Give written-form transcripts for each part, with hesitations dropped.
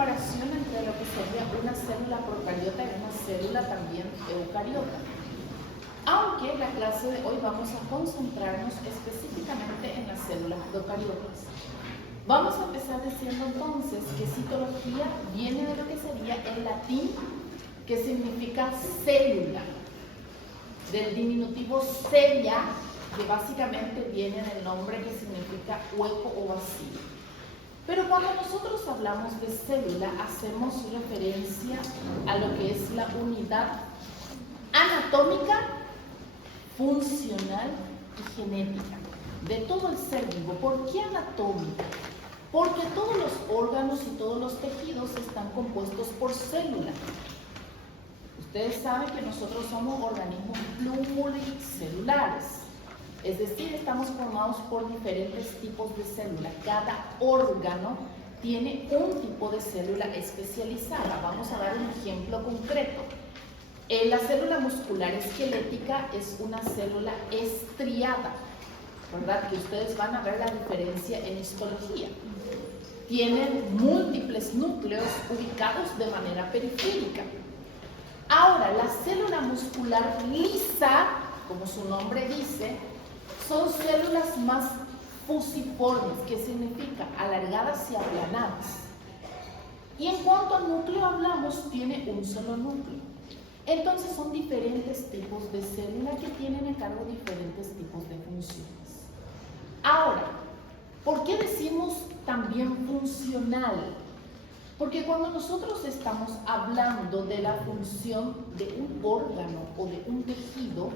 comparación entre lo que sería una célula procariota y una célula también eucariota. Aunque la clase de hoy vamos a concentrarnos específicamente en las células procariotas. Vamos a empezar diciendo entonces que citología viene de lo que sería el latín, que significa célula, del diminutivo cella, que básicamente viene del nombre que significa hueco o vacío. Pero cuando nosotros hablamos de célula, hacemos referencia a lo que es la unidad anatómica, funcional y genética de todo el ser vivo. ¿Por qué anatómica? Porque todos los órganos y todos los tejidos están compuestos por células. Ustedes saben que nosotros somos organismos pluricelulares, es decir, estamos formados por diferentes tipos de células. Cada órgano tiene un tipo de célula especializada. Vamos a dar un ejemplo concreto. La célula muscular esquelética es una célula estriada, ¿verdad? Que ustedes van a ver la diferencia en histología. Tienen múltiples núcleos ubicados de manera periférica. Ahora, la célula muscular lisa, como su nombre dice, son células más fusiformes, que significa alargadas y aplanadas. Y en cuanto al núcleo hablamos, tiene un solo núcleo. Entonces son diferentes tipos de células que tienen a cargo diferentes tipos de funciones. Ahora, ¿por qué decimos también funcional? Porque cuando nosotros estamos hablando de la función de un órgano o de un tejido,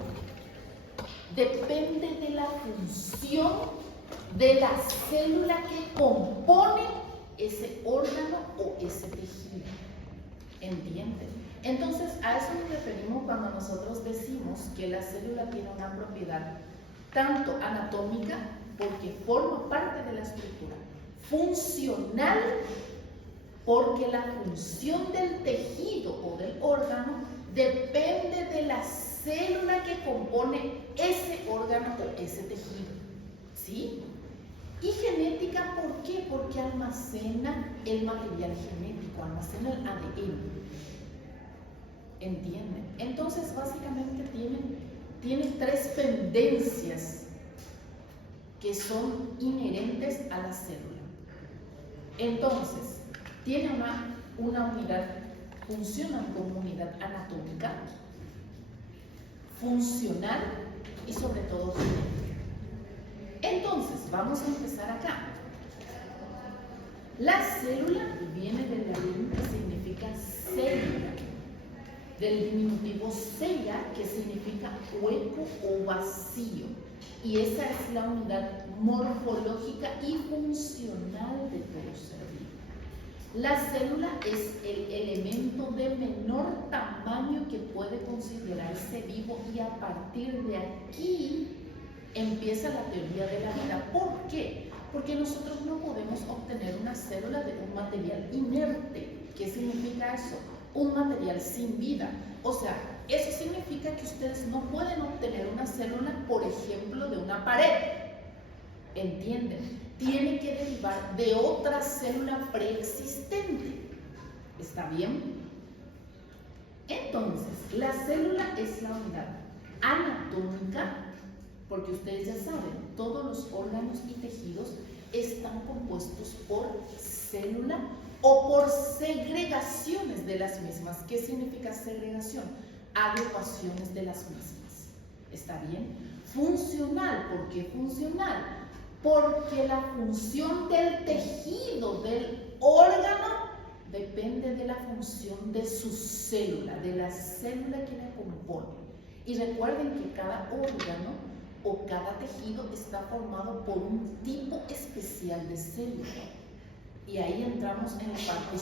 depende de la función de la célula que compone ese órgano o ese tejido. ¿Entienden? Entonces, a eso nos referimos cuando nosotros decimos que la célula tiene una propiedad tanto anatómica, porque forma parte de la estructura, funcional, porque la función del tejido o del órgano depende de la célula que compone ese órgano o ese tejido, ¿sí? Y genética, ¿por qué? Porque almacena el material genético, almacena el ADN. ¿Entienden? Entonces, básicamente tiene tres pendencias que son inherentes a la célula. Entonces, tiene una unidad, funcionan como unidad anatómica, funcional y sobre todo genética. Entonces, vamos a empezar acá. La célula viene del latín que significa célula, del diminutivo cella, que significa hueco o vacío. Y esa es la unidad morfológica y funcional de todo ser vivo. La célula es el elemento de menor tamaño que puede considerarse vivo, y a partir de aquí empieza la teoría de la vida. ¿Por qué? Porque nosotros no podemos obtener una célula de un material inerte. ¿Qué significa eso? Un material sin vida. O sea, eso significa que ustedes no pueden obtener una célula, por ejemplo, de una pared. ¿Entienden? Tiene que derivar de otra célula preexistente. ¿Está bien? Entonces, la célula es la unidad anatómica, porque ustedes ya saben, todos los órganos y tejidos están compuestos por célula o por segregaciones de las mismas. ¿Qué significa segregación? Agrupaciones de las mismas. ¿Está bien? Funcional. ¿Por qué funcional? Porque la función del tejido, del órgano, depende de la función de su célula, de la célula que la compone. Y recuerden que cada órgano o cada tejido está formado por un tipo especial de célula. Y ahí entramos en la parte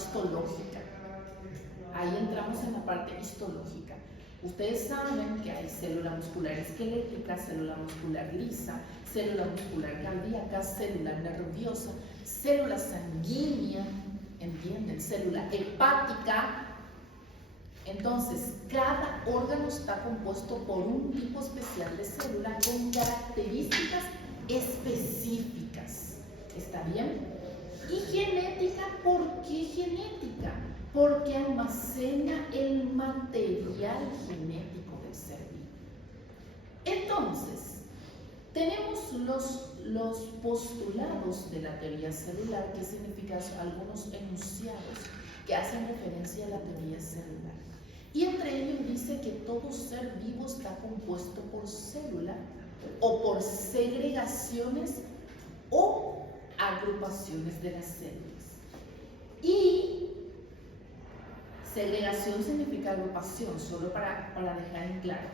histológica. Ustedes saben que hay célula muscular esquelética, célula muscular lisa, célula muscular cardíaca, célula nerviosa, célula sanguínea, ¿entienden? Célula hepática. Entonces, cada órgano está compuesto por un tipo especial de célula con características específicas. ¿Está bien? Y genética, ¿por qué genética? Porque almacena el material genético del ser vivo. Entonces, tenemos los postulados de la teoría celular, que significan algunos enunciados que hacen referencia a la teoría celular. Y entre ellos dice que todo ser vivo está compuesto por célula o por segregaciones o agrupaciones de las células. Y segregación significa agrupación, solo para dejar en claro.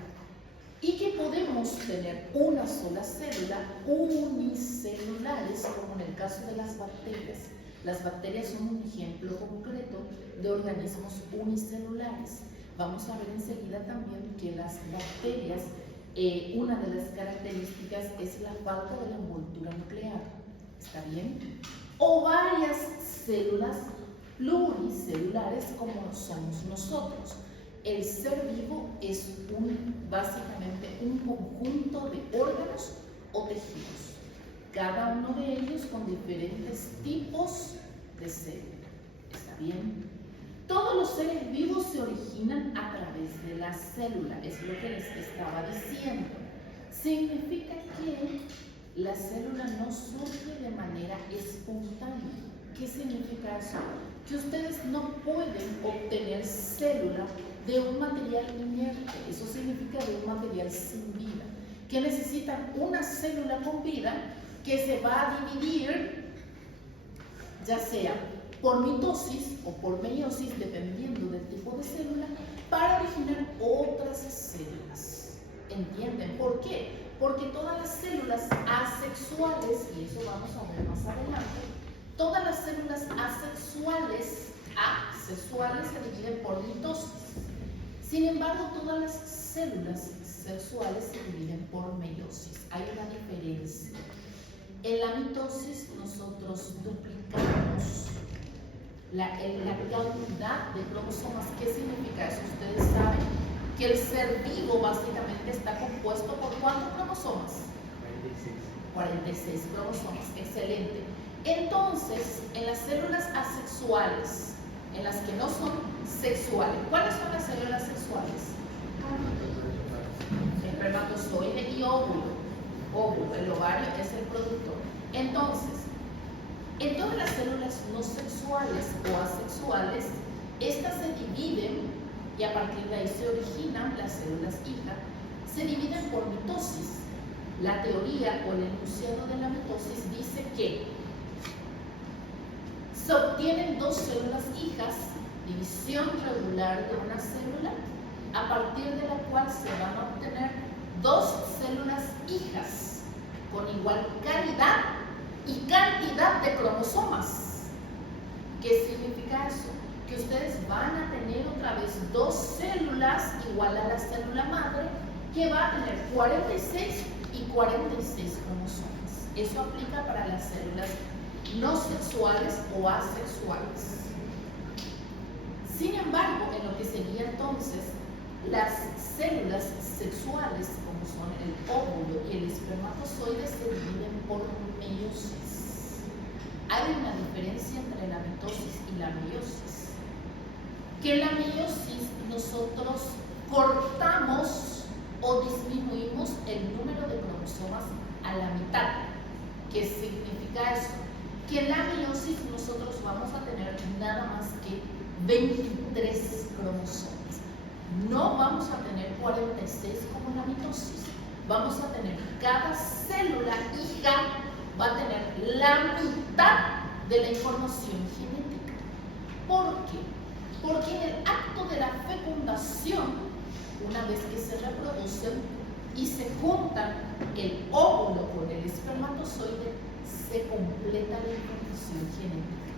Y que podemos tener una sola célula unicelulares, como en el caso de las bacterias. Las bacterias son un ejemplo concreto de organismos unicelulares. Vamos a ver enseguida también que las bacterias, una de las características es la falta de la envoltura nuclear. ¿Está bien? O varias células pluricelulares como somos nosotros. El ser vivo es básicamente un conjunto de órganos o tejidos, cada uno de ellos con diferentes tipos de célula. ¿Está bien? Todos los seres vivos se originan a través de la célula, es lo que les estaba diciendo. Significa que la célula no surge de manera espontánea. ¿Qué significa eso? Que ustedes no pueden obtener célula de un material inerte, eso significa de un material sin vida, que necesitan una célula con vida que se va a dividir, ya sea por mitosis o por meiosis, dependiendo del tipo de célula, para originar otras células. ¿Entienden? ¿Por qué? Porque todas las células asexuales, y eso vamos a ver más adelante, todas las células asexuales se dividen por mitosis. Sin embargo, todas las células sexuales se dividen por meiosis. Hay una diferencia. En la mitosis nosotros duplicamos la cantidad de cromosomas. ¿Qué significa eso? Ustedes saben que el ser vivo básicamente está compuesto por ¿cuántos cromosomas? 46 cromosomas. Excelente. Entonces, en las células asexuales, en las que no son sexuales, ¿cuáles son las células sexuales? Espermatozoide y óvulo. El ovario es el productor. Entonces, en todas las células no sexuales o asexuales, estas se dividen y a partir de ahí se originan las células hija, se dividen por mitosis. La teoría o el enunciado de la mitosis dice que se obtienen dos células hijas, división regular de una célula, a partir de la cual se van a obtener dos células hijas con igual calidad y cantidad de cromosomas. ¿Qué significa eso? Que ustedes van a tener otra vez dos células igual a la célula madre, que va a tener 46 y 46 cromosomas. Eso aplica para las células no sexuales o asexuales. Sin embargo, en lo que sería entonces las células sexuales, como son el óvulo y el espermatozoide, se dividen por meiosis. Hay una diferencia entre la mitosis y la meiosis. Que en la meiosis nosotros cortamos o disminuimos el número de cromosomas a la mitad. ¿Qué significa eso? Que en la meiosis nosotros vamos a tener nada más que 23 cromosomas. No vamos a tener 46 como en la mitosis. Vamos a tener, cada célula hija va a tener la mitad de la información genética. ¿Por qué? Porque en el acto de la fecundación, una vez que se reproducen y se juntan el óvulo con el espermatozoide, se completa la información genética.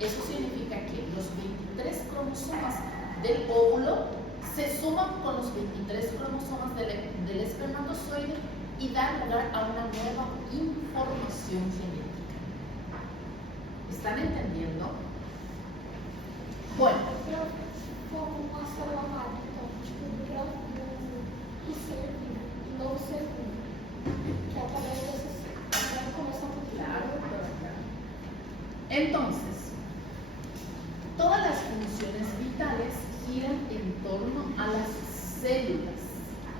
Eso significa que los 23 cromosomas del óvulo se suman con los 23 cromosomas del espermatozoide y dan lugar a una nueva información genética. ¿Están entendiendo? Bueno. Como uma célula madre, então, tipo, do ser vivo, do novo ser vivo, que através dessas começa a Claro, claro. Entonces, Todas las funciones vitales giran en torno a las células.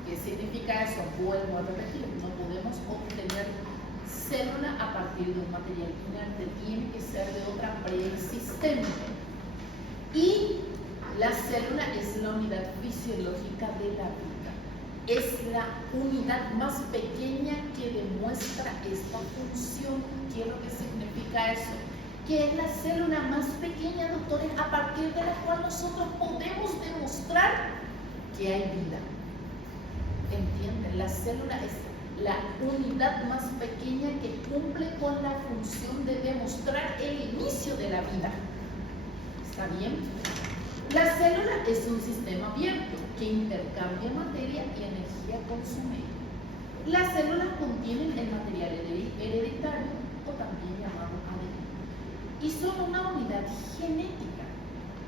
¿Qué significa eso? Vuelvo a repetir, no podemos obtener célula a partir de un material inerte, tiene que ser de otra preexistente. Y la célula es la unidad fisiológica de la vida. Es la unidad más pequeña que demuestra esta función. ¿Qué es lo que significa eso? Que es la célula más pequeña, doctores, a partir de la cual nosotros podemos demostrar que hay vida. ¿Entienden? La célula es la unidad más pequeña que cumple con la función de demostrar el inicio de la vida. ¿Está bien? La célula es un sistema abierto que intercambia materia y energía con su medio. Las células contienen el material hereditario, o también llamado ADN, y son una unidad genética.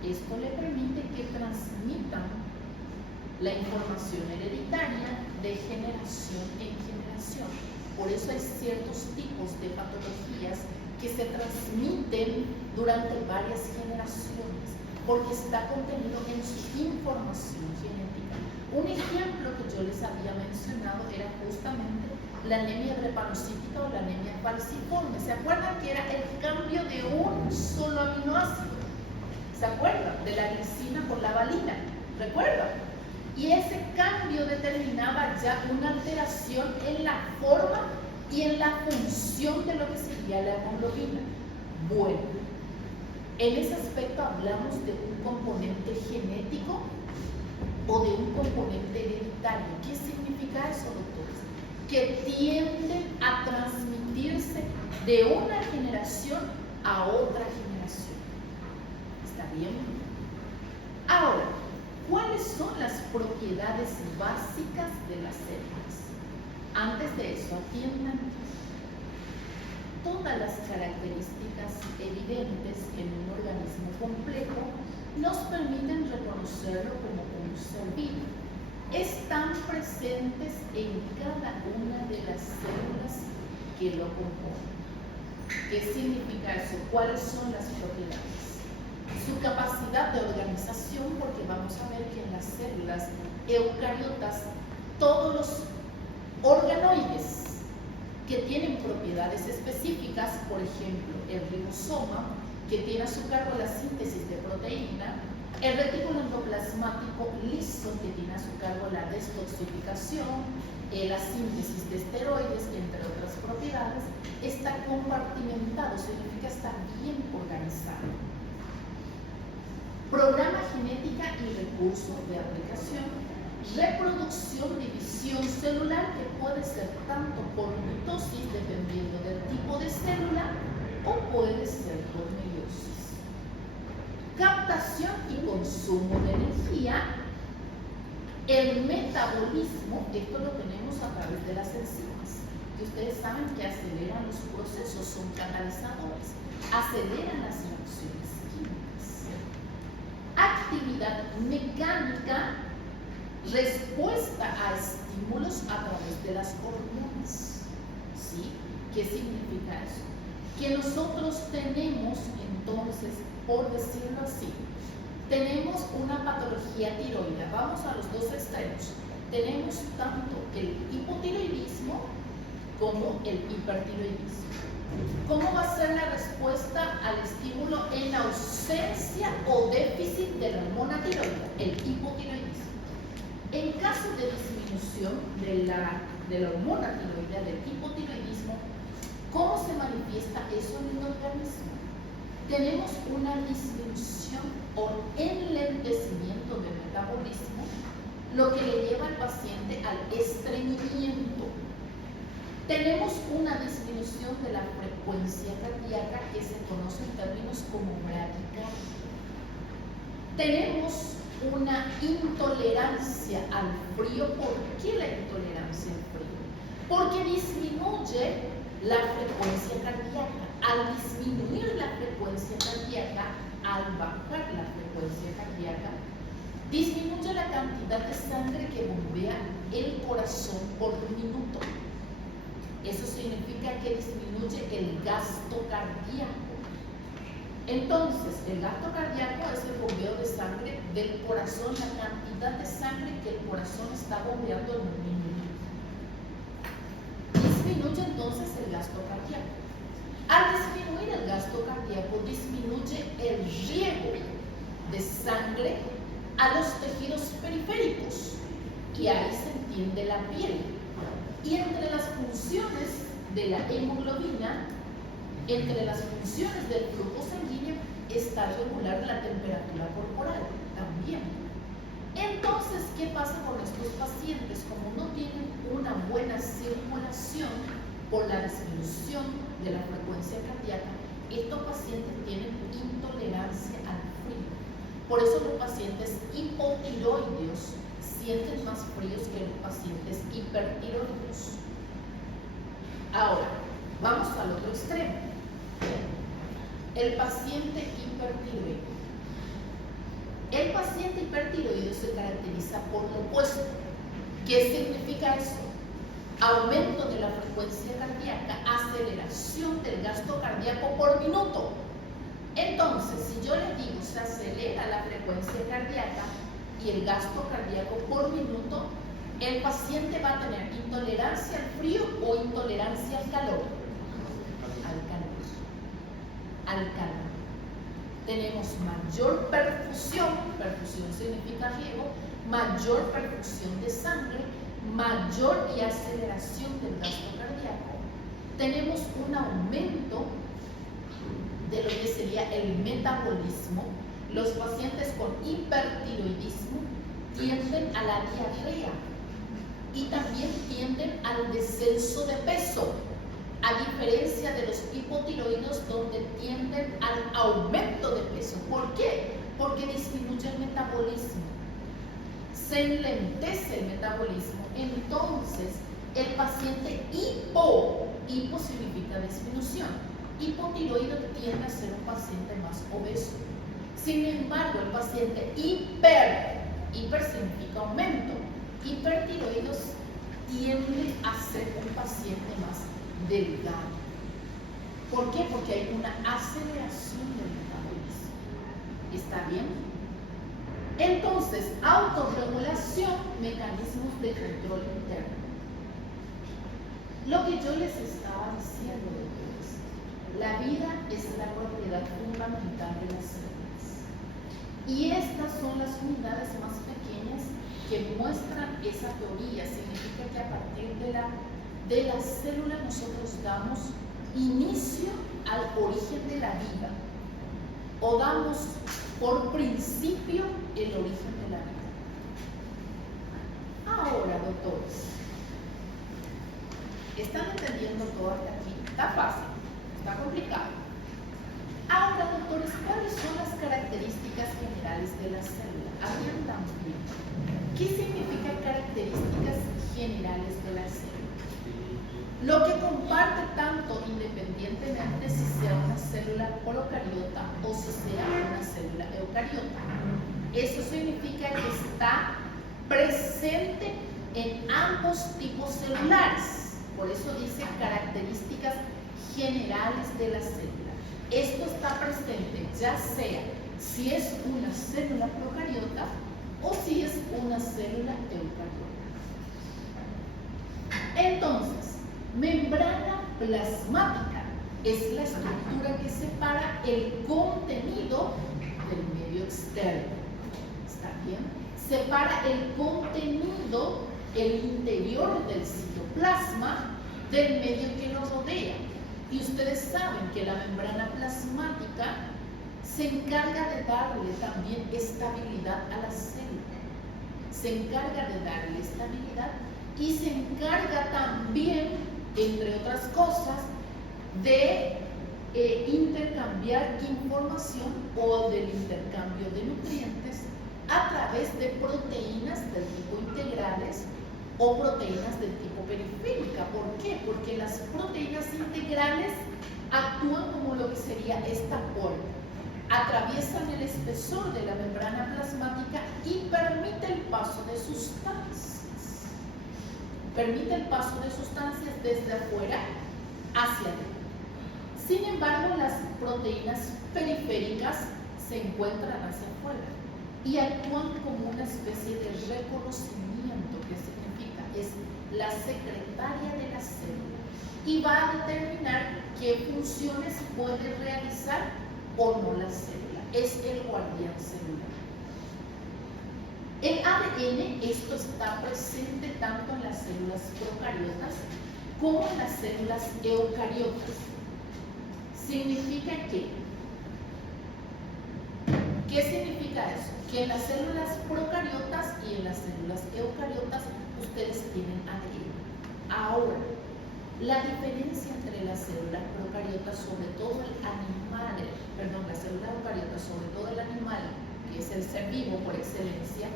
Esto le permite que transmitan la información hereditaria de generación en generación. Por eso hay ciertos tipos de patologías que se transmiten durante varias generaciones, porque está contenido en su información genética. Un ejemplo que yo les había mencionado era justamente la anemia drepanocítica o la anemia falciforme. ¿Se acuerdan que era el cambio de un solo aminoácido? ¿Se acuerdan? De la glicina por la valina. ¿Recuerdan? Y ese cambio determinaba ya una alteración en la forma y en la función de lo que sería la hemoglobina. Bueno, en ese aspecto hablamos de un componente genético o de un componente hereditario. ¿Qué significa eso, doctores? Que tienden a transmitirse de una generación a otra generación. ¿Está bien? Ahora, ¿cuáles son las propiedades básicas de las células? Antes de eso, atiendan todas las características evidentes en un organismo complejo nos permiten reconocerlo como un ser vivo. Están presentes en cada una de las células que lo componen. ¿Qué significa eso? ¿Cuáles son las propiedades? Su capacidad de organización, porque vamos a ver que en las células eucariotas todos los organoides que tienen propiedades específicas, por ejemplo el ribosoma, que tiene a su cargo la síntesis de proteína, el retículo endoplasmático liso, que tiene a su cargo la detoxificación, la síntesis de esteroides, entre otras propiedades, está compartimentado, significa estar bien organizado. Programa genética y recursos de aplicación. Reproducción, división celular, que puede ser tanto por mitosis, dependiendo del tipo de célula, o puede ser por meiosis. Captación y consumo de energía. El metabolismo, esto lo tenemos a través de las enzimas, que ustedes saben que aceleran los procesos, son catalizadores, aceleran las reacciones químicas. Actividad mecánica, respuesta a estímulos a través de las hormonas. ¿Sí? ¿Qué significa eso? Que nosotros tenemos, entonces, por decirlo así, tenemos una patología tiroidea. Vamos a los dos extremos. Tenemos tanto el hipotiroidismo como el hipertiroidismo. ¿Cómo va a ser la respuesta al estímulo en ausencia o déficit de la hormona tiroidea? El hipotiroidismo. En caso de disminución de la hormona tiroidea, del hipotiroidismo, ¿cómo se manifiesta eso en el organismo? Tenemos una disminución o enlentecimiento del metabolismo, lo que le lleva al paciente al estreñimiento. Tenemos una disminución de la frecuencia cardíaca, que se conoce en términos como bradicardia. Tenemos una intolerancia al frío. ¿Por qué la intolerancia al frío? Porque disminuye la frecuencia cardíaca. Al disminuir la frecuencia cardíaca, al bajar la frecuencia cardíaca, disminuye la cantidad de sangre que bombea el corazón por minuto. Eso significa que disminuye el gasto cardíaco. Entonces, el gasto cardíaco es el bombeo de sangre del corazón, la cantidad de sangre que el corazón está bombeando en un minuto. Disminuye entonces el gasto cardíaco. Al disminuir el gasto cardíaco, disminuye el riego de sangre a los tejidos periféricos, y ahí se entiende la piel. Y entre las funciones de la hemoglobina, entre las funciones del flujo sanguíneo, está regular la temperatura corporal también. Entonces, ¿qué pasa con estos pacientes? Como no tienen una buena circulación por la disminución de la frecuencia cardíaca, estos pacientes tienen intolerancia al frío. Por eso los pacientes hipotiroideos sienten más fríos que los pacientes hipertiroideos. Ahora, vamos al otro extremo. El paciente hipertiroideo. El paciente hipertiroideo se caracteriza por lo opuesto. ¿Qué significa eso? Aumento de la frecuencia cardíaca, aceleración del gasto cardíaco por minuto. Entonces, si yo les digo se acelera la frecuencia cardíaca y el gasto cardíaco por minuto, el paciente va a tener intolerancia al frío o intolerancia al calor. Al calor. Tenemos mayor perfusión, perfusión significa riego, mayor perfusión de sangre, mayor y aceleración del gasto cardíaco. Tenemos un aumento de lo que sería el metabolismo. Los pacientes con hipertiroidismo tienden a la diarrea y también tienden al descenso de peso, a diferencia de los hipotiroides donde tienden al aumento de peso. ¿Por qué? Porque disminuye el metabolismo, se enlentece el metabolismo. Entonces, el paciente hipo significa disminución. Hipotiroide tiende a ser un paciente más obeso. Sin embargo, el paciente hiper significa aumento. Hipertiroides tiende a ser un paciente más delgado. ¿Por qué? Porque hay una aceleración del metabolismo. ¿Está bien? Entonces, autorregulación, mecanismos de control interno. Lo que yo les estaba diciendo, doctores, la vida es la propiedad fundamental de las células. Y estas son las unidades más pequeñas que muestran esa teoría. Significa que a partir de la célula nosotros damos inicio al origen de la vida, o damos por principio el origen de la vida. Ahora, doctores, ¿están entendiendo todo hasta aquí? Está fácil, está complicado. Ahora, doctores, ¿cuáles son las características generales de la célula? Atiendan bien. ¿Qué significa características generales de la célula? Lo que comparte tanto independientemente si sea una célula procariota o si sea una célula eucariota. Eso significa que está presente en ambos tipos celulares. Por eso dice características generales de la célula. Esto está presente ya sea si es una célula procariota o si es una célula eucariota. Entonces, membrana plasmática es la estructura que separa el contenido del medio externo. ¿Está bien? Separa el contenido, el interior del citoplasma, del medio que lo rodea. Y ustedes saben que la membrana plasmática se encarga de darle también estabilidad a la célula. Se encarga de darle estabilidad y se encarga también, entre otras cosas, de intercambiar información o del intercambio de nutrientes a través de proteínas del tipo integrales o proteínas del tipo periférica. ¿Por qué? Porque las proteínas integrales actúan como lo que sería esta puerta. Atraviesan el espesor de la membrana plasmática y permite el paso de sustancias. Permite el paso de sustancias desde afuera hacia adentro. Sin embargo, las proteínas periféricas se encuentran hacia afuera y actúan como una especie de reconocimiento. ¿Qué significa? Es la secretaria de la célula y va a determinar qué funciones puede realizar o no la célula. Es el guardián celular. El ADN, esto está presente tanto en las células procariotas como en las células eucariotas. Significa que, ¿qué significa eso? Que en las células procariotas y en las células eucariotas ustedes tienen ADN. Ahora, la diferencia entre las células procariotas, sobre todo el animal, las células eucariotas, sobre todo el animal, que es el ser vivo por excelencia,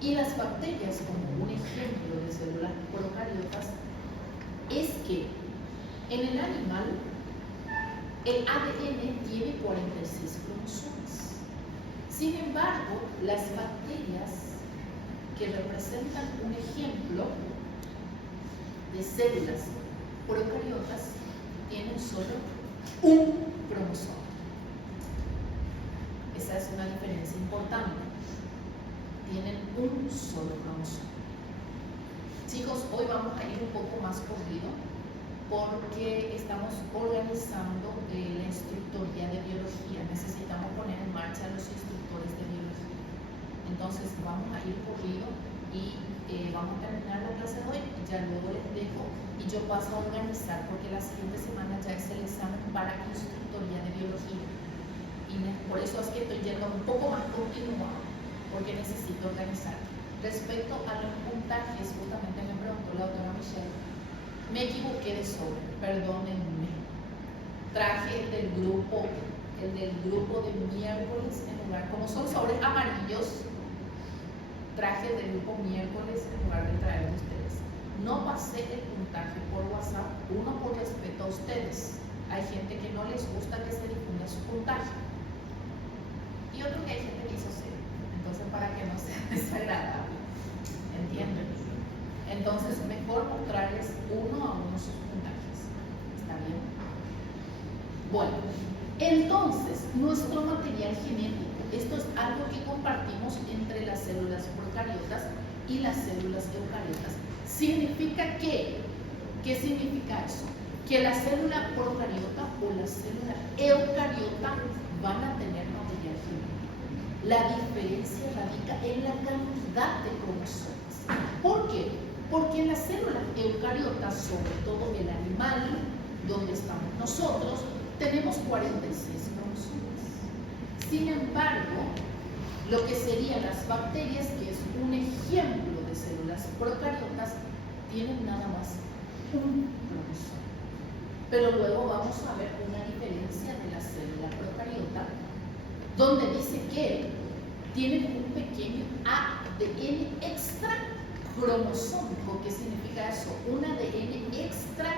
y las bacterias, como un ejemplo de células procariotas, es que en el animal el ADN tiene 46 cromosomas. Sin embargo, las bacterias, que representan un ejemplo de células procariotas, tienen solo un cromosoma. Esa es una diferencia importante. Tienen un solo cromosoma. Chicos, hoy vamos a ir un poco más corrido porque estamos organizando la instructoría de biología. Necesitamos poner en marcha a los instructores de biología. Entonces vamos a ir corrido y vamos a terminar la clase de hoy. Ya luego les dejo y yo paso a organizar porque la siguiente semana ya es el examen para instructoría de biología. Y por eso es que estoy yendo un poco más continuado, porque necesito organizar. Respecto a los puntajes, justamente me preguntó la doctora Michelle, me equivoqué de sobre, perdónenme. Traje el del grupo de miércoles en lugar, como son sobres amarillos, traje el del grupo miércoles en lugar de traer de ustedes. No pasé el puntaje por WhatsApp, uno por respeto a ustedes. Hay gente que no les gusta que se difunda su puntaje. Y otro que hay gente que hizo cero. Entonces, para que no sea desagradable, ¿entienden? Entonces, mejor mostrarles uno a uno sus puntajes. ¿Está bien? Bueno, entonces, nuestro material genético, esto es algo que compartimos entre las células procariotas y las células eucariotas. Significa que, ¿qué significa eso? Que la célula procariota o la célula eucariota van a tener material genético. La diferencia radica en la cantidad de cromosomas. ¿Por qué? Porque en las células eucariotas, sobre todo el animal, donde estamos nosotros, tenemos 46 cromosomas. Sin embargo, lo que serían las bacterias, que es un ejemplo de células procariotas, tienen nada más un cromosoma. Pero luego vamos a ver una diferencia de la célula procariota, donde dice que tienen un pequeño ADN extra cromosómico. ¿Qué significa eso? Un ADN extra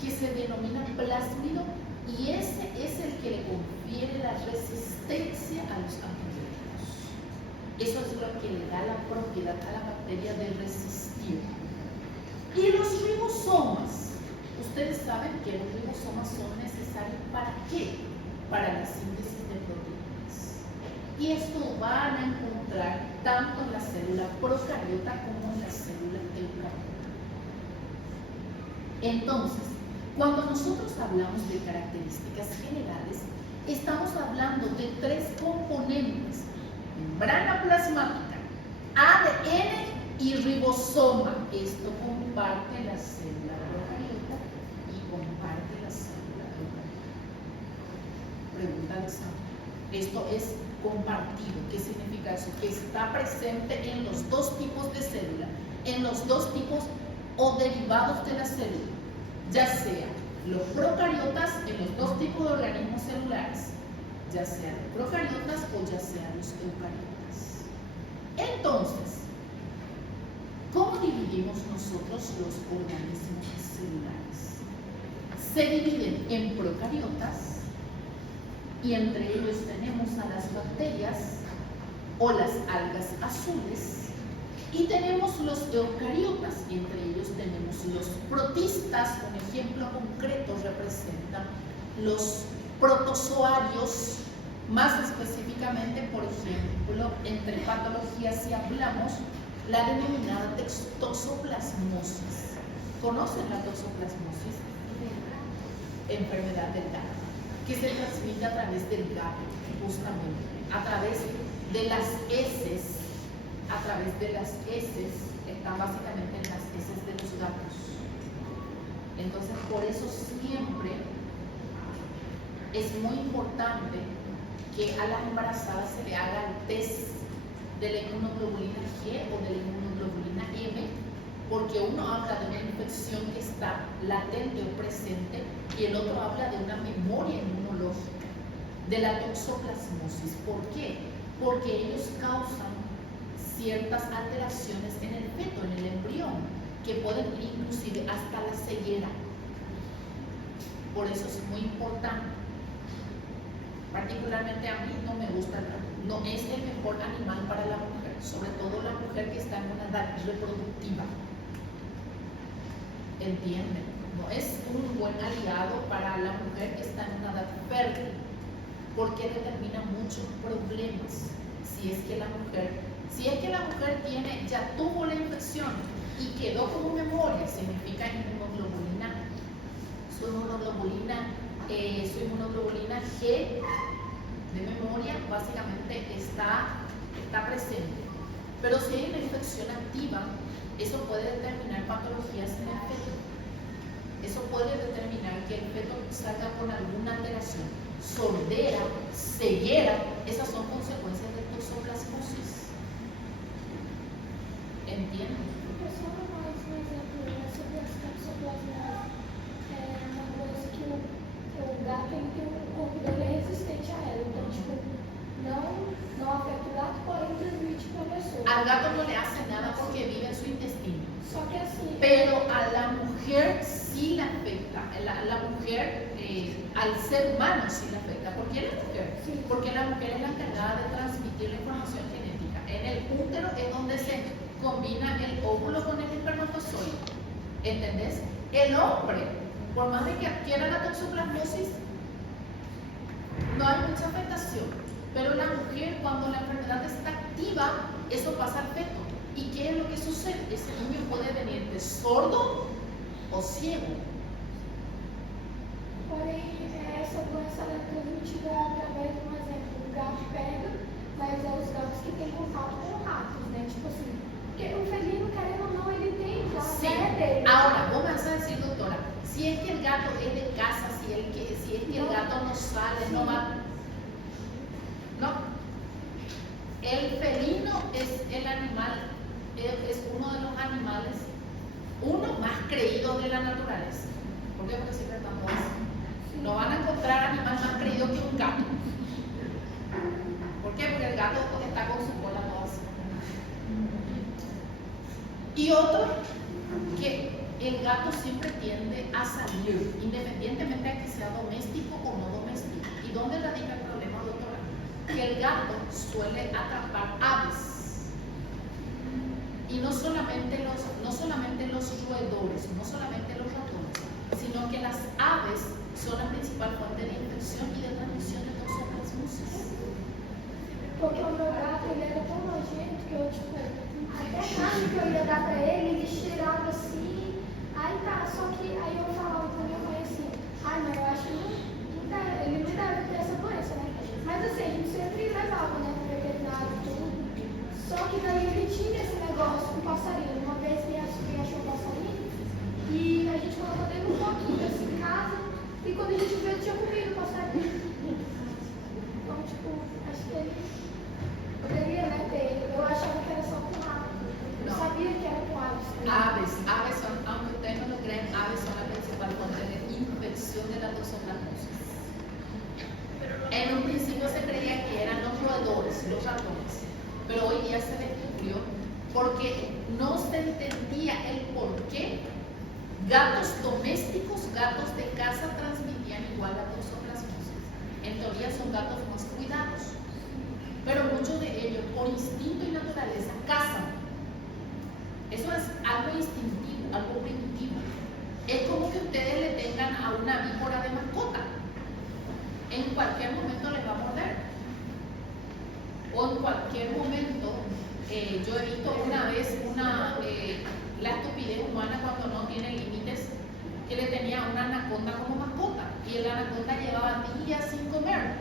que se denomina plásmido, y ese es el que le confiere la resistencia a los antibióticos. Eso es lo que le da la propiedad a la bacteria de resistir. Y los ribosomas, ustedes saben que los ribosomas son necesarios ¿para qué? Para la síntesis de proteínas. Y esto van a encontrar tanto en la célula procariota como en la célula eucariota. Entonces, cuando nosotros hablamos de características generales, estamos hablando de tres componentes: membrana plasmática, ADN y ribosoma. Esto comparte la célula procariota y comparte la célula eucariota. Pregunta de examen. Esto es compartido. ¿Qué significa eso? Que está presente en los dos tipos de célula, en los dos tipos o derivados de la célula, ya sea los procariotas en los dos tipos de organismos celulares, ya sean los procariotas o ya sean los eucariotas. Entonces, ¿cómo dividimos nosotros los organismos celulares? Se dividen en procariotas, y entre ellos tenemos a las bacterias o las algas azules, y tenemos los eucariotas, y entre ellos tenemos los protistas. Un ejemplo concreto representan los protozoarios, más específicamente, por ejemplo, entre patologías, si hablamos, la denominada toxoplasmosis. ¿Conocen la toxoplasmosis? Enfermedad del gato, que se transmite a través del gato, justamente, a través de las heces, están básicamente en las heces de los gatos. Entonces, por eso siempre es muy importante que a las embarazadas se le haga el test de la inmunoglobulina G o de la inmunoglobulina M, porque uno habla de una infección que está latente o presente y el otro habla de una memoria inmunológica, de la toxoplasmosis. ¿Por qué? Porque ellos causan ciertas alteraciones en el feto, en el embrión, que pueden ir inclusive hasta la ceguera. Por eso es muy importante. Particularmente a mí no me gusta el gato. No es el mejor animal para la mujer, sobre todo la mujer que está en una edad reproductiva. ¿Entienden? No es un buen aliado para la mujer que está en una edad fértil, porque determina muchos problemas. Si es que la mujer ya tuvo la infección y quedó como memoria, significa su inmunoglobulina G de memoria básicamente está presente. Pero si hay una infección activa, eso puede determinar patologías en el feto. Eso puede determinar que el feto salga con alguna alteración, sordera, ceguera. Esas son consecuencias de toxoplasmosis. ¿Entienden? Só mais um exemplo sobre as toxoplasmose. É uma coisa que o gato o corpo dele é resistente a ela. Então, tipo, não afeta o gato, porém transmite para a pessoa. Al gato no le hace nada porque vive en su intestino. Só que assim. Pero a la mujer sí la afecta. La mujer, al ser humano sí la afecta. ¿Por qué la mujer? Sí. Porque la mujer es la encargada de transmitir la información genética. En el útero es donde se combina el óvulo con el espermatozoide. ¿Entendés? El hombre, por más de que adquiera la toxoplasmosis, no hay mucha afectación. Pero la mujer, cuando la enfermedad está activa, eso pasa al feto. ¿Y qué es lo que sucede? Ese niño puede venir de sordo o ciego. Porém, essa doença ela é transmitida através de um exemplo. O gato pega, mas é os gatos que têm contato com ratos, né? Tipo assim, porque o felino, querendo ou não, ele tem já Sí. dele. Ahora, vos me vas a decir, doctora, si es que el gato es de casa, si es que el gato no sale, no va. No. El felino es el animal, es uno de los animales, uno más creído de la naturaleza. ¿Por qué? Porque siempre están todos así. No van a encontrar animal más creído que un gato. ¿Por qué? Porque el gato está con su cola toda así. Y otro, que el gato siempre tiende a salir, independientemente de que sea doméstico o no doméstico. ¿Y dónde radica el problema, doctora? Que el gato suele atrapar aves. Y no solamente los roedores, no solamente los ratones, sino que las aves son la principal fuente de infección y de transmisión de toxoplasmosis. Porque o meu gato, ele era tão nojento que eu, tipo, até carne que eu ia dar pra ele cheirava assim. Aí tá, só que aí eu falava pra minha mãe assim, ai, mas eu acho que ele não deve ter essa doença, né? Mas assim, a gente sempre levava, né, pro veterinário e tudo. Só que daí ele tinha esse negócio com passarinho. Uma vez ele achou um passarinho e a gente colocou dentro um pouquinho assim em casa e quando a gente viu ele tinha comido o passarinho. Então, tipo, acho que ele poderia, né, ter. Eu achava que era só com rato. Eu sabia que era com aves. Aves son, aunque ustedes no lo crean, aves son la principal fuente de infección de la toxoplasmosis. En un principio se creía que eran los roedores, los ratones, pero hoy día se descubrió porque no se entendía el por qué gatos domésticos, gatos de casa transmitían igual la toxoplasmosis. En teoría son gatos más cuidados, pero muchos de ellos por instinto y naturaleza cazan. Eso es algo instintivo, algo primitivo. Es como que ustedes le tengan a una víbora de mascota. cualquier momento les va a morder. O en cualquier momento, yo he visto una vez la estupidez humana cuando no tiene límites, que le tenía una anaconda como mascota y el anaconda llevaba días sin comer.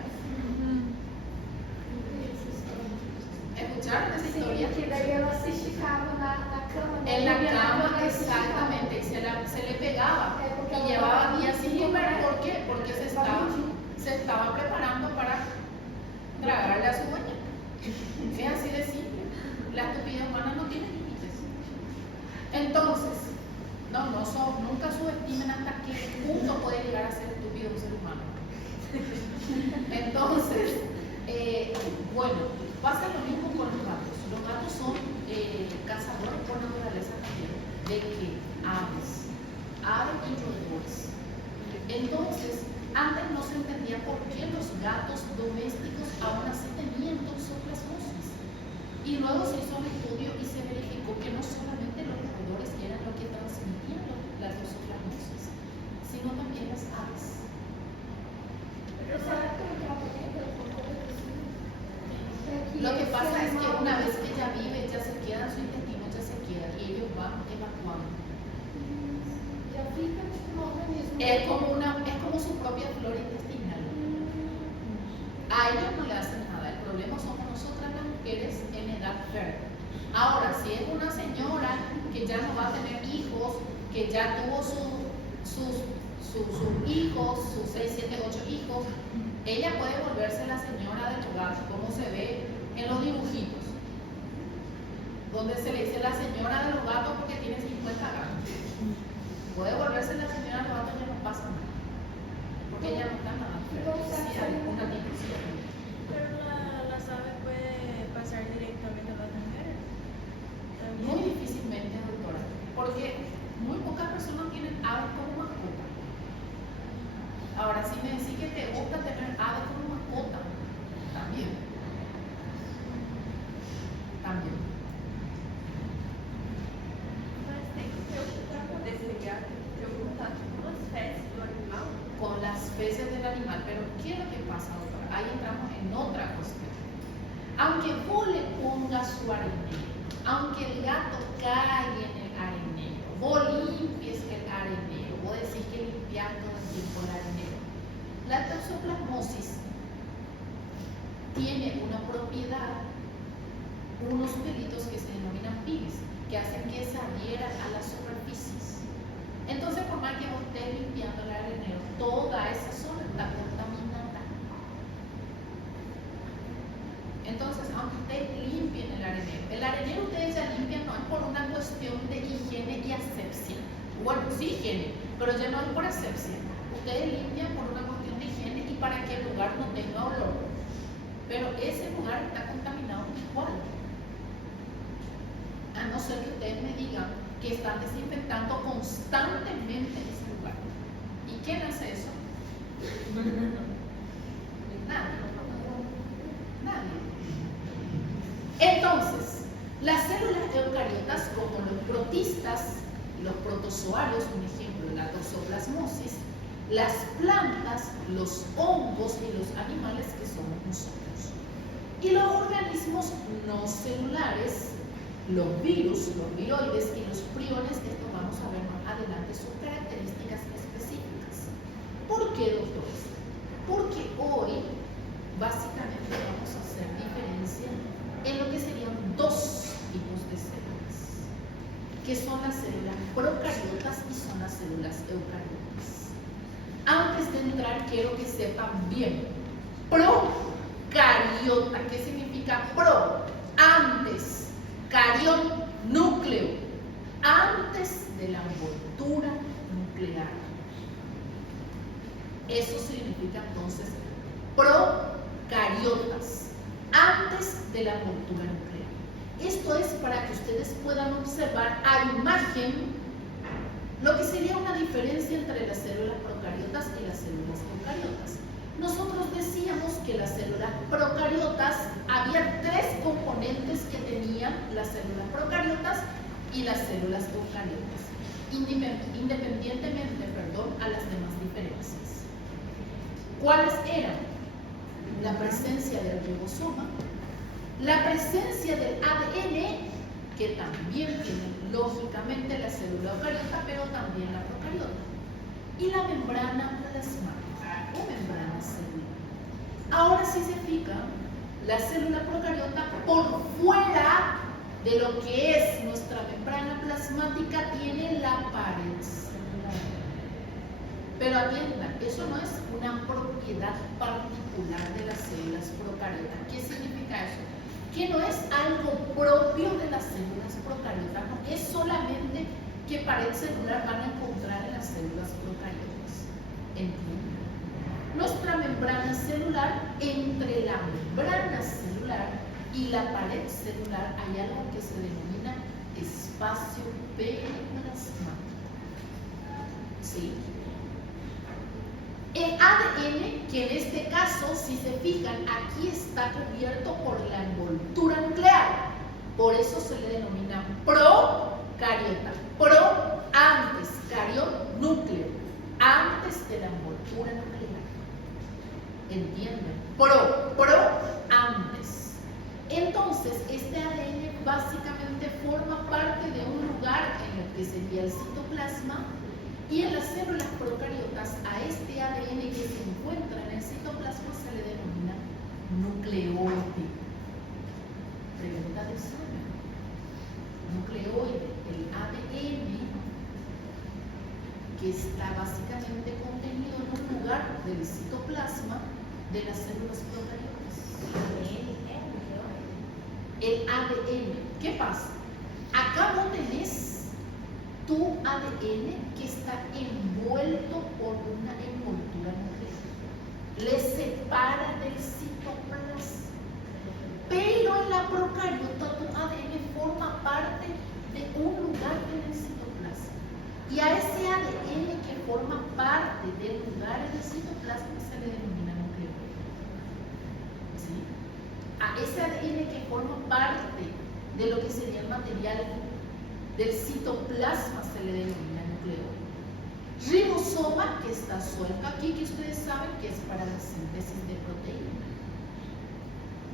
¿Escucharon esa historia? Que daí ela se esticava na cama. En la cama, exactamente, se le pegaba y llevaba días sin comer. ¿Por qué? Porque se estaba preparando para tragarle a su dueña. Es así de simple. La estupidez humana no tiene límites. Entonces, nunca subestimen hasta qué punto puede llegar a ser estúpido un ser humano. Entonces, bueno, pasa lo mismo con los gatos. Los gatos son cazadores por naturaleza también. ¿De qué? Aves y roedores. Entonces, antes no se entendía por qué los gatos domésticos aún así tenían toxoplasmosis. Y luego se hizo un estudio y se verificó que no solamente los roedores eran los que transmitían la toxoplasmosis, sino también las aves. Lo que pasa es que una vez que ella vive, ella se queda, su intestino ya se queda y ellos van evacuando. Es como su propia flora intestinal. A ellos no le hacen nada. El problema somos nosotras las mujeres en edad fértil. Ahora, si es una señora que ya no va a tener hijos, que ya tuvo sus hijos, sus 6, 7, 8 hijos, ella puede volverse la señora del hogar, como se ve en los dibujitos, donde se le dice la señora de los gatos porque tiene 50 gatos. Puede volverse la señora de los gatos y ya no pasa nada, porque ella no está nada enferma. Sí, alguna tipología. Pero las aves puede pasar directamente a las mujeres. Muy difícilmente, doctora, porque muy pocas personas tienen aves como mascota. Ahora, si me decís que te gusta tener aves como mascota, también. Mas tem que ter para poder se ligar, ter um contato com as fezes do animal. Con las feces del animal, pero ¿qué es lo que pasa, doctora? Ahí entramos en otra cuestión. Aunque vos le pongas su arenero, aunque el gato caiga en el arenero, vos limpies el arenero, vos decís que limpiar todo el tiempo el arenero, la toxoplasmosis tiene una propiedad, unos pelitos que se denominan pigis, que hacen que se adhieran a las superficies. Entonces, por más que vos estés limpiando el arenero, toda esa zona está contaminada. Entonces, aunque ustedes limpien el arenero ustedes ya limpian, no es por una cuestión de higiene y asepsia. Bueno, sí higiene, pero ya no es por asepsia. Ustedes limpian por una cuestión de higiene y para que el lugar no tenga olor. Pero ese lugar está contaminado igual. A no ser que ustedes me digan que están desinfectando constantemente ese lugar. ¿Y quién hace eso? Nadie. Entonces, las células eucariotas, como los protistas, los protozoarios, un ejemplo, la toxoplasmosis, las plantas, los hongos y los animales que somos nosotros. Y los organismos no celulares, los virus, los viroides y los priones, esto vamos a ver más adelante sus características específicas. ¿Por qué, doctores? Porque hoy básicamente vamos a hacer diferencia en lo que serían dos tipos de células, que son las células procariotas y son las células eucariotas. Antes de entrar, quiero que sepan bien, procariota, ¿qué significa pro? Antes, carión, núcleo, antes de la envoltura nuclear. Eso significa entonces procariotas, antes de la envoltura nuclear. Esto es para que ustedes puedan observar a imagen lo que sería una diferencia entre las células procariotas y las células eucariotas. Nosotros decíamos que las células procariotas, había tres componentes que tenían las células procariotas y las células eucariotas, independientemente, a las demás diferencias. ¿Cuáles eran? la presencia del ribosoma, la presencia del ADN, que también tiene lógicamente la célula eucariota, pero también la procariota, y la membrana plasmática o membrana celular. Ahora, si se fijan, la célula procariota por fuera de lo que es nuestra membrana plasmática tiene la pared celular. Pero atiendan, eso no es una propiedad particular de las células procariotas. ¿Qué significa eso? Que no es algo propio de las células procariotas, no, es solamente que pared celular van a encontrar en las células procariotas. ¿Entienden? Nuestra membrana celular, entre la membrana celular y la pared celular hay algo que se denomina espacio periplasmático. ¿Sí? El ADN, que en este caso, si se fijan, aquí está cubierto por la envoltura nuclear. Por eso se le denomina procariota. Pro, antes, carión, núcleo, antes de la envoltura nuclear. ¿Entienden? Pro, antes. Entonces, este ADN básicamente forma parte de un lugar en el que sería el citoplasma, y en las células procariotas a este ADN que se encuentra en el citoplasma se le denomina nucleoide. Pregunta de examen. Nucleoide, el ADN que está básicamente contenido en un lugar del citoplasma de las células procariotas. El ADN. ¿Qué pasa? Acá vos tenés tu ADN que está envuelto por una envoltura nuclear. Le separa del citoplasma. Pero en la procariota tu ADN forma parte de un lugar en el citoplasma. Y a ese ADN que forma parte del lugar en el citoplasma se le denomina nucleoide. ¿Sí? A ese ADN que forma parte de lo que sería el material del citoplasma se le denomina nucleoide. Ribosoma, que está suelto aquí, que ustedes saben que es para la síntesis de proteína.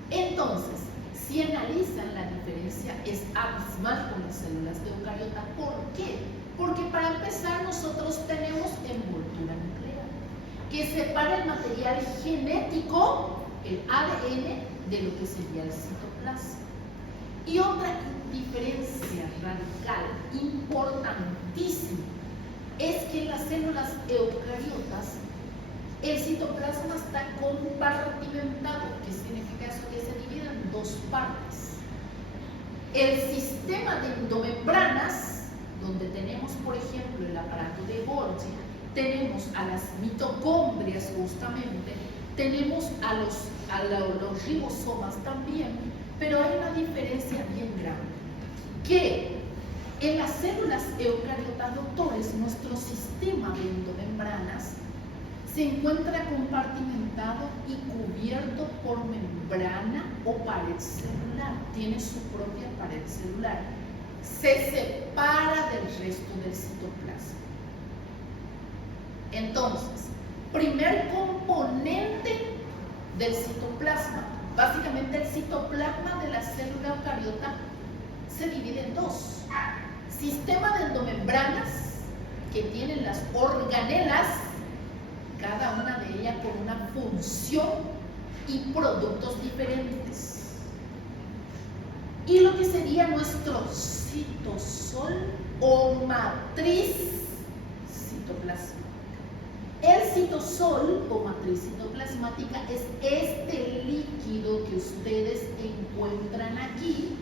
Entonces, si analizan, la diferencia es abismal con las células de eucariota. ¿Por qué? Porque para empezar nosotros tenemos envoltura nuclear que separa el material genético, el ADN, de lo que sería el citoplasma. Y otra diferencia radical, importantísima, es que en las células eucariotas el citoplasma está compartimentado. ¿Qué significa eso? Que se divide en dos partes. El sistema de endomembranas, donde tenemos, por ejemplo, el aparato de Golgi, tenemos a las mitocondrias justamente, tenemos a los ribosomas también, pero hay una diferencia bien grande, que en las células eucariotas, doctores, nuestro sistema de endomembranas se encuentra compartimentado y cubierto por membrana o pared celular, tiene su propia pared celular, se separa del resto del citoplasma. Entonces, primer componente del citoplasma, básicamente el citoplasma de la célula eucariota se divide en dos: sistema de endomembranas, que tienen las organelas, cada una de ellas con una función y productos diferentes, y lo que sería nuestro citosol o matriz citoplasmática. El citosol o matriz citoplasmática es este líquido que ustedes encuentran aquí,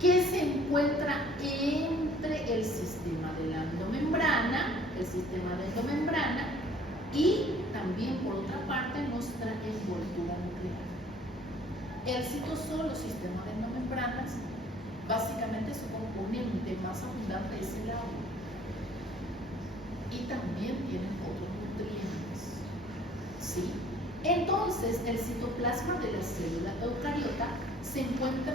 que se encuentra entre el sistema de la endomembrana, y también por otra parte nuestra envoltura nuclear. El citosol o sistema de endomembranas, básicamente su componente más abundante es el agua, y también tienen otros nutrientes. ¿Sí? Entonces, el citoplasma de la célula eucariota se encuentra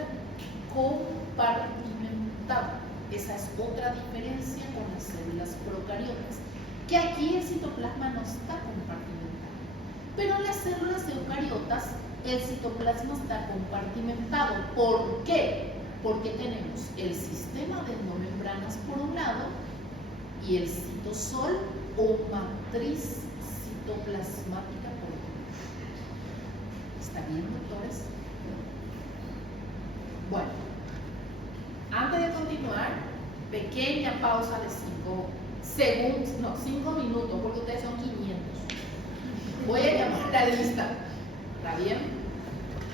compartimentado. Esa es otra diferencia con las células procariotas, que aquí el citoplasma no está compartimentado. Pero en las células eucariotas el citoplasma está compartimentado. ¿Por qué? Porque tenemos el sistema de endomembranas por un lado y el citosol o matriz citoplasmática por otro. ¿Está bien, doctores? Bueno, antes de continuar, pequeña pausa de 5 minutos, porque ustedes son 500. Voy a llamar la lista. ¿Está bien?